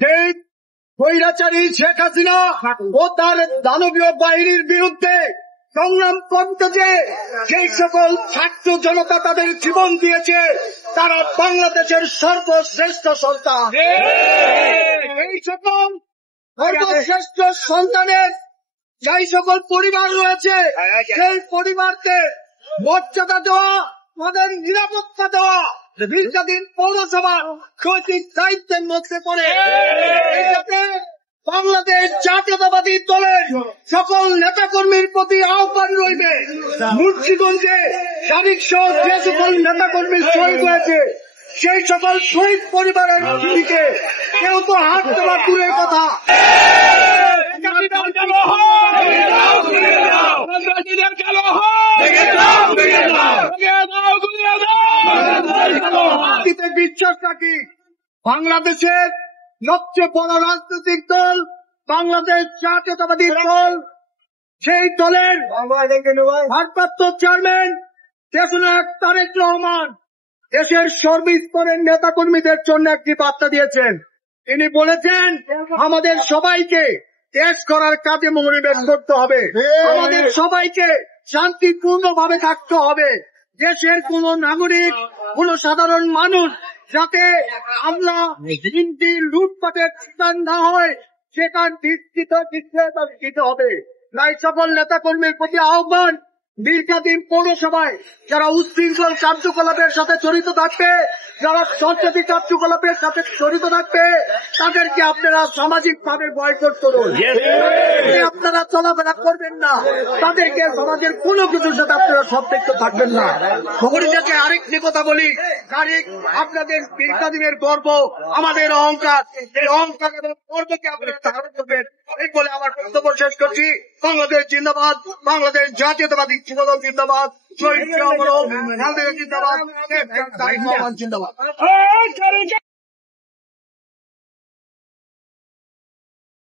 সেই স্বৈরাচারী শেখ হাসিনা ও তার দানবীয় বাহিনীর বিরুদ্ধে সংগ্রাম করতে যেই সকল ছাত্র জনতা তাদের জীবন দিয়েছে, তারা বাংলাদেশের সর্বশ্রেষ্ঠ সন্তান। এই সকল সর্বশ্রেষ্ঠ সন্তানের যাই সকল পরিবার রয়েছে, সেই পরিবারকে মর্যাদা দেওয়া, তাদের নিরাপত্তা দেওয়া দীর্ঘদিন পৌরসভার নৈতিক দায়িত্বের মধ্যে পড়ে। বাংলাদেশ জাতীয়তাবাদী দলের সকল নেতাকর্মীর প্রতি আহ্বান রইবে, মুন্সিগঞ্জে সারিক সহ যে সকল নেতাকর্মী শহীদ হয়েছে, সেই সকল শহীদ পরিবারের দিকে কেউ তো হাত তোলা দূরের কথা, বিশ্বাস রাখি বাংলাদেশের সবচেয়ে বড় রাজনৈতিক দল বাংলাদেশ জাতীয়তাবাদী দল, সেই দলের ভারপ্রাপ্ত চেয়ারম্যান দেশনায়ক তারেক রহমান দেশের সর্বস্তরের নেতা কর্মীদের জন্য একটি বার্তা দিয়েছেন। তিনি বলেছেন, আমাদের সবাইকে দেশ করার কাজে মনোনিবেশ করতে হবে, আমাদের সবাইকে শান্তিপূর্ণভাবে থাকতে হবে। দেশের কোন নাগরিক, কোন সাধারণ মানুষ যাতে আমরা হিন্দি লুটপাটের শিকার না হয়, সেখান দিতে হবে। তাই সকল নেতা কর্মীর প্রতি আহ্বান, দীর্ঘদিন পৌরসভায় যারা উচ্ছৃঙ্খল কার্যকলাপের সাথে জড়িত থাকবে, যারা সন্ত্রাসী কার্যকলাপের সাথে জড়িত থাকবে, তাদেরকে আপনারা সামাজিক ভাবে বয়কট করুন। আপনারা চলাফেরা করবেন না, তাদেরকে সমাজের কোনো কিছুর সাথে আপনারা সম্পৃক্ত থাকবেন না। খবরটাকে আরেকটি কথা বলি, তারিখ আপনাদের দীর্ঘদিনের গর্ব, আমাদের অহংকার, এই অহংকার এবং গর্বকে আপনারা ধারণ করবেন। এই বলে আমার বক্তব্য শেষ করছি। বাংলাদেশ জিন্দাবাদ, বাংলাদেশ জাতীয়তাবাদী যুবদল জিন্দাবাদ, শহীদ জিন্দাবাদ, জিন্দাবাদ।